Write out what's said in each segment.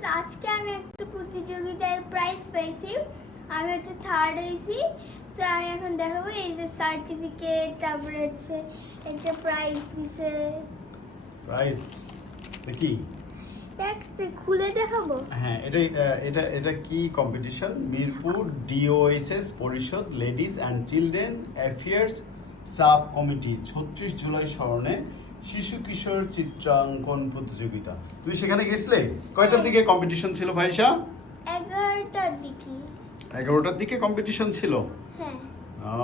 Friends, আজকে আমি একটা প্রতিযোগিতায় প্রাইজ পেয়েছি। আমি হচ্ছে থার্ড হয়েছি। সো আমি এখন দেখাবো, এই যে সার্টিফিকেট, তারপরে হচ্ছে একটা প্রাইজ দিছে। প্রাইস কি? একটা খুলে দেখাবো। হ্যাঁ, এটা কি কম্পিটিশন? মিরপুর ডিওএসএস পরিষদ ladies and children affairs sub committee 36 July স্মরণে শিশু কিশোর চিত্রাঙ্কন প্রতিযোগিতা। তুমি সেখানে গেছিলে? কয়টার দিকে কম্পিটিশন ছিল ভাইসা? 11টার দিকে। 11টার দিকে কম্পিটিশন ছিল। হ্যাঁ। ও,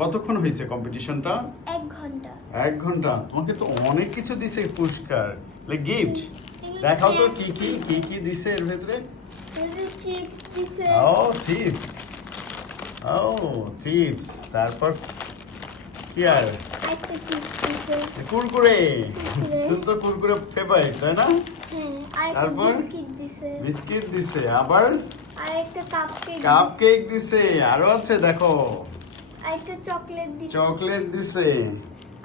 কতক্ষণ হয়েছে কম্পিটিশনটা? 1 ঘন্টা। 1 ঘন্টা। তোমাকে তো অনেক কিছু দিছে পুরস্কার, গিফট। দেখাও তো কি কি দিছে এর ভেতরে। চিপস দিছে। ও চিপস, ও চিপস, তারপর কি আর? একটা চিপস দিছে। কুরকুরে। তুমি তো কুরকুরে ফেভারিট, তাই না? হ্যাঁ, আর একটা তারপর বিস্কিট দিছে। বিস্কিট দিছে, আবার আর একটা কাপকেক। কাপকেক দিছে, আরো আছে দেখো। আর একটা চকলেট দিছে। চকলেট দিছে,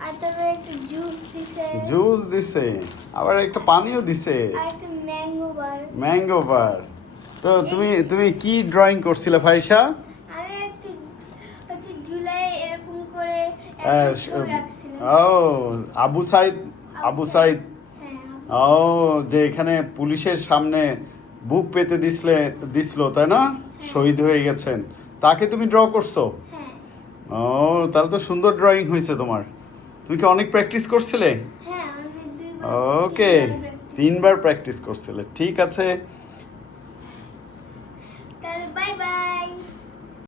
আর তারপরে একটা জুস দিছে। জুস দিছে, আবার একটা পানিও দিছে, আর একটা ম্যাঙ্গো বার। ম্যাঙ্গো বার। তো তুমি কি ড্রয়িং করছিলে ফারিসা? আমি একটা হচ্ছে জুলাই এরকম করে আহ, একটা ছবি আঁকছিলাম। ও আবু সাইদ, আবু সাইদ। হ্যাঁ, ও, যে এখানে পুলিশের সামনে বুক পেতে দিছিল তাই না? শহীদ হয়ে গেছেন, তাকে তুমি ড্র করছো? হ্যাঁ, ও, তাহলে তো সুন্দর ড্রয়িং হয়েছে তোমার। তুমি কি অনেক প্র্যাকটিস করছিলে? হ্যাঁ, আমি 2 বার ওকে, 3 বার practice 3বার প্র্যাকটিস করছিলে, ঠিক আছে।